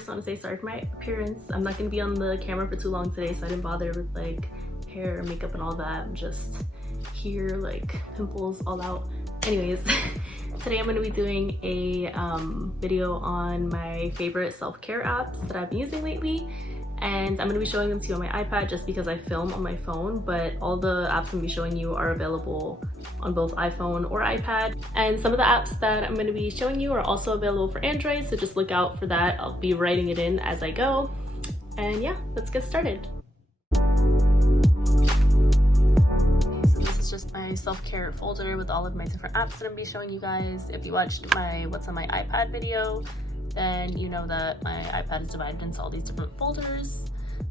first want to say sorry for my appearance. I'm not going to be on the camera for too long today, so I didn't bother with like hair, makeup, and all that. I'm just here, like pimples all out. Anyways, today I'm going to be doing a video on my favorite self-care apps that I've been using lately. And I'm going to be showing them to you on my iPad just because I film on my phone, but all the apps I'm going to be showing you are available on both iPhone or iPad. And some of the apps that I'm going to be showing you are also available for Android, so just look out for that. I'll be writing it in as I go. And yeah, let's get started. So this is just my self-care folder with all of my different apps that I'm going to be showing you guys. If you watched my What's on my iPad video, then you know that my iPad is divided into all these different folders.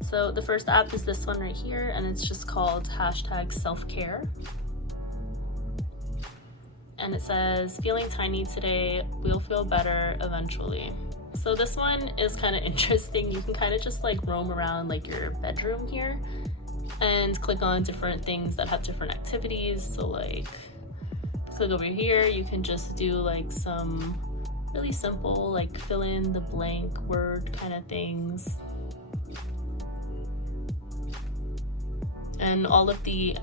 So the first app is this one right here, and it's just called #selfcare. And it says, feeling tiny today, we'll feel better eventually. So this one is kind of interesting. You can kind of just like roam around like your bedroom here and click on different things that have different activities. So like click over here, you can just do like some really simple like fill in the blank word kind of things, and all of the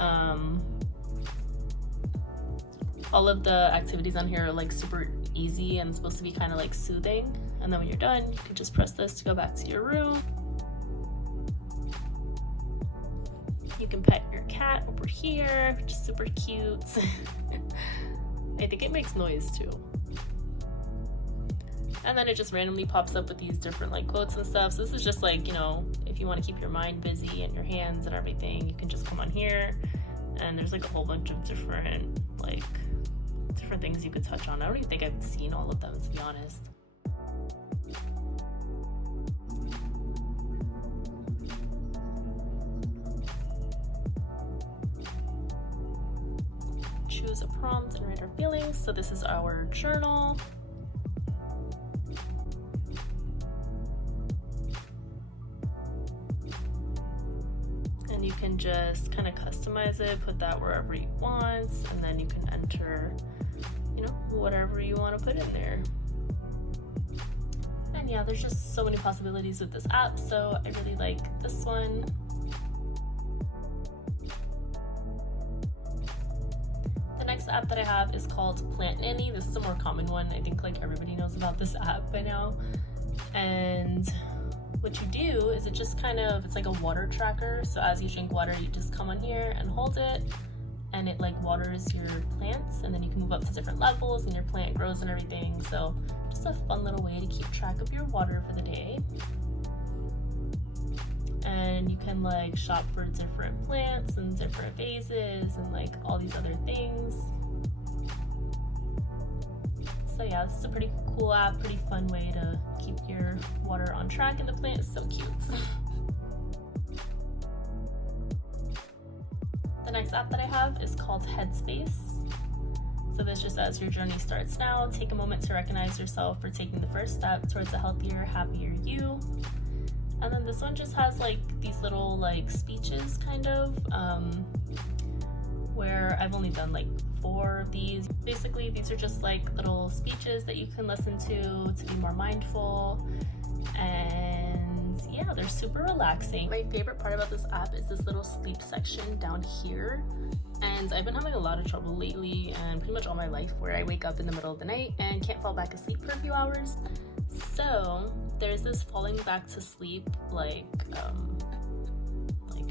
activities on here are like super easy and supposed to be kind of like soothing. And then when you're done, you can just press this to go back to your room. You can pet your cat over here, which is super cute. I think it makes noise too. And then it just randomly pops up with these different like quotes and stuff. So this is just like, you know, if you want to keep your mind busy and your hands and everything, you can just come on here and there's like a whole bunch of different things you could touch on. I don't even think I've seen all of them, to be honest. Choose a prompt and write our feelings. So this is our journal. And you can just kind of customize it, put that wherever you want, and then you can enter, you know, whatever you want to put in there. And yeah, there's just so many possibilities with this app, so I really like this one. The next app that I have is called Plant Nanny. This is a more common one. I think like everybody knows about this app by now. And what you do is it just kind of, it's like a water tracker. So as you drink water, you just come on here and hold it, and it like waters your plants, and then you can move up to different levels and your plant grows and everything. So just a fun little way to keep track of your water for the day. And you can like shop for different plants and different vases and like all these other things. So yeah, this is a pretty cool app, pretty fun way to keep your water on track, and the plant is so cute. The next app that I have is called Headspace. So this just says, your journey starts now. Take a moment to recognize yourself for taking the first step towards a healthier, happier you. And then this one just has like these little like speeches kind of, where I've only done like 4 of these. Basically, these are just like little speeches that you can listen to be more mindful. And yeah, they're super relaxing. My favorite part about this app is this little sleep section down here. And I've been having a lot of trouble lately, and pretty much all my life, where I wake up in the middle of the night and can't fall back asleep for a few hours. So there's this falling back to sleep, like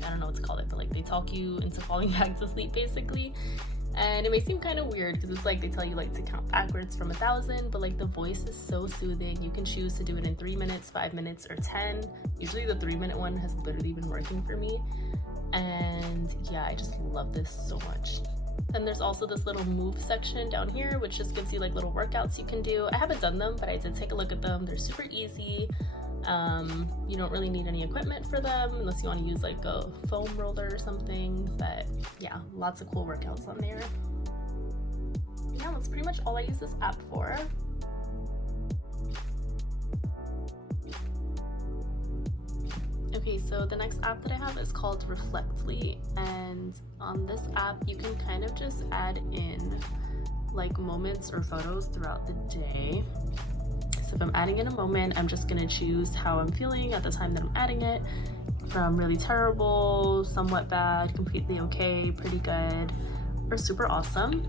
I don't know what to call it, but like they talk you into falling back to sleep basically. And it may seem kind of weird because it's like they tell you like to count backwards from 1,000, but like the voice is so soothing. You can choose to do it in 3 minutes, 5 minutes, or 10. Usually the 3-minute one has literally been working for me. And yeah, I just love this so much. Then there's also this little move section down here, which just gives you like little workouts you can do. I haven't done them, but I did take a look at them. They're super easy. You don't really need any equipment for them unless you want to use like a foam roller or something, but yeah, lots of cool workouts on there. Yeah, that's pretty much all I use this app for. Okay, so the next app that I have is called Reflectly, and on this app you can kind of just add in like moments or photos throughout the day. So if I'm adding in a moment, I'm just gonna choose how I'm feeling at the time that I'm adding it, from really terrible, somewhat bad, completely okay, pretty good, or super awesome.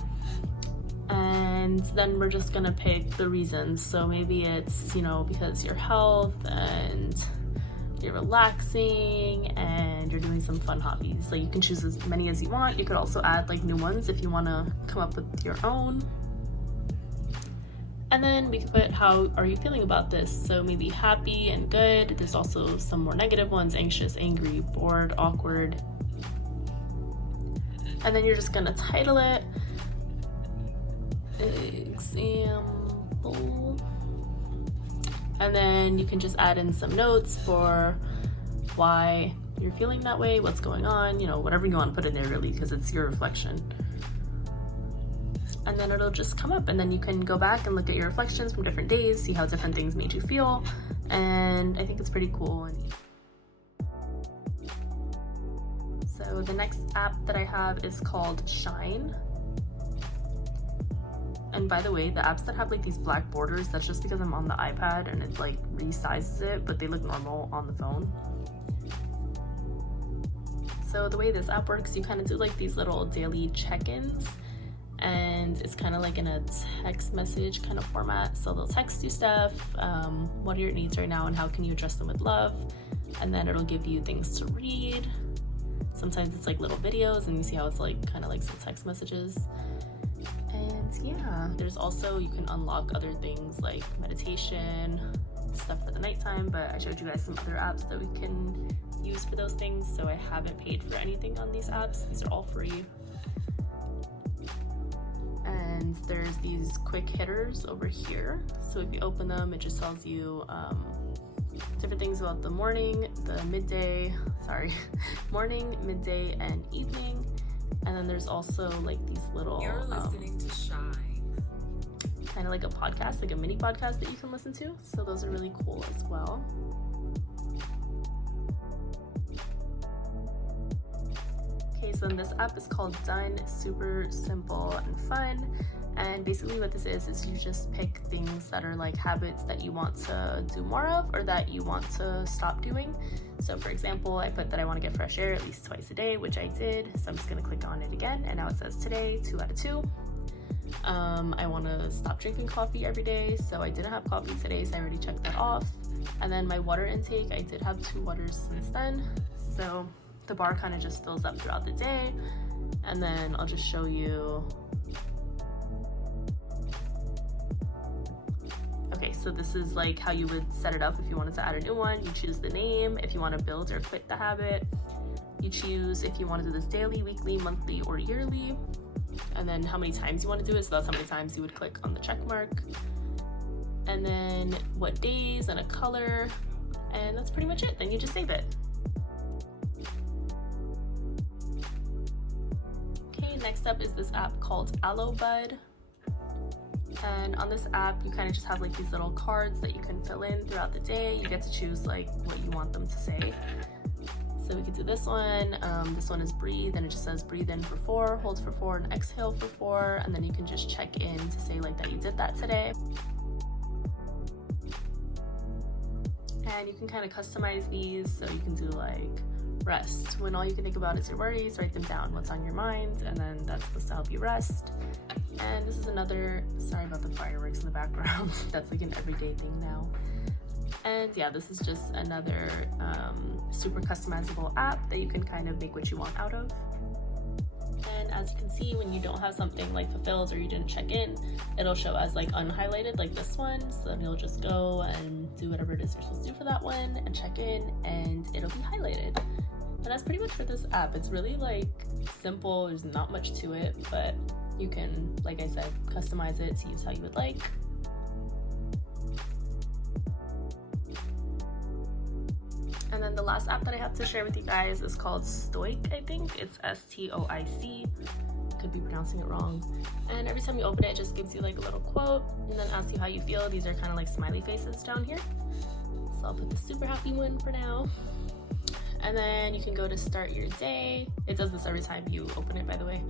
And then we're just gonna pick the reasons. So maybe it's, you know, because your health and you're relaxing and you're doing some fun hobbies. Like you can choose as many as you want. You could also add like new ones if you want to come up with your own. And then we could put how are you feeling about this. So maybe happy and good. There's also some more negative ones: anxious, angry, bored, awkward. And then you're just gonna title it example. And then you can just add in some notes for why you're feeling that way, what's going on, you know, whatever you want to put in there really, because it's your reflection. And then it'll just come up, and then you can go back and look at your reflections from different days, see how different things made you feel. And I think it's pretty cool. So the next app that I have is called Shine. And by the way, the apps that have like these black borders, that's just because I'm on the iPad and it like resizes it, but they look normal on the phone. So the way this app works, you kind of do like these little daily check-ins, and it's kind of like in a text message kind of format. So they'll text you stuff, what are your needs right now and how can you address them with love? And then it'll give you things to read. Sometimes it's like little videos, and you see how it's like kind of like some text messages. And yeah, there's also, you can unlock other things like meditation, stuff for the nighttime, but I showed you guys some other apps that we can use for those things. So I haven't paid for anything on these apps. These are all free. And there's these quick hitters over here. So if you open them, it just tells you different things about the morning, the midday, morning, midday, and evening. And then there's also like these little, you're listening to Shine, kind of like a podcast, like a mini podcast that you can listen to. So those are really cool as well. Okay, so then this app is called Dyne, super simple and fun. And basically what this is you just pick things that are like habits that you want to do more of or that you want to stop doing. So for example, I put that I want to get fresh air at least twice a day, which I did. So I'm just going to click on it again. And now it says today, 2 out of 2. I want to stop drinking coffee every day. So I didn't have coffee today, so I already checked that off. And then my water intake, I did have 2 waters since then. So the bar kind of just fills up throughout the day. And then I'll just show you. Okay, so this is like how you would set it up if you wanted to add a new one. You choose the name, if you want to build or quit the habit. You choose if you want to do this daily, weekly, monthly, or yearly. And then how many times you want to do it, so that's how many times you would click on the check mark. And then what days and a color. And that's pretty much it. Then you just save it. Okay, next up is this app called AloeBud. And on this app, you kind of just have like these little cards that you can fill in throughout the day. You get to choose like what you want them to say. So we could do this one. This one is breathe, and it just says breathe in for 4, hold for 4, and exhale for 4. And then you can just check in to say like that you did that today. And you can kind of customize these, so you can do like rest. When all you can think about is your worries, write them down, what's on your mind, and then that's supposed to help you rest. And this is another, sorry about the fireworks in the background, that's like an everyday thing now. And yeah, this is just another super customizable app that you can kind of make what you want out of. And as you can see, when you don't have something like fulfilled or you didn't check in, it'll show as like unhighlighted like this one. So then you'll just go and do whatever it is you're supposed to do for that one and check in, and it'll be highlighted. And that's pretty much for this app. It's really like simple, there's not much to it, but you can, like I said, customize it to use how you would like. And then the last app that I have to share with you guys is called Stoick, I think. It's S-T-O-I-C. Could be pronouncing it wrong. And every time you open it, it just gives you like a little quote and then asks you how you feel. These are kind of like smiley faces down here. So I'll put the super happy one for now. And then you can go to start your day. It does this every time you open it, by the way.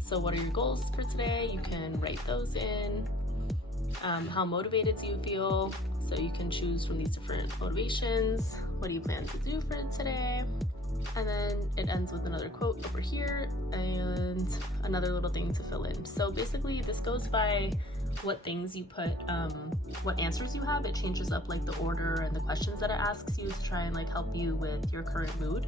So what are your goals for today? You can write those in. How motivated do you feel? So you can choose from these different motivations. What do you plan to do for today? And then it ends with another quote over here and another little thing to fill in. So basically this goes by what things you put, what answers you have. It changes up like the order and the questions that it asks you to try and like help you with your current mood.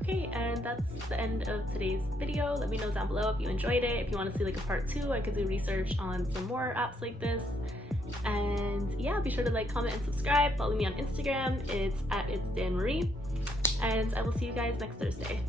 Okay, and that's the end of today's video. Let me know down below if you enjoyed it. If you want to see like a part 2, I could do research on some more apps like this. And yeah, be sure to like, comment, and subscribe. Follow me on Instagram. It's @itsdanmarie. And I will see you guys next Thursday.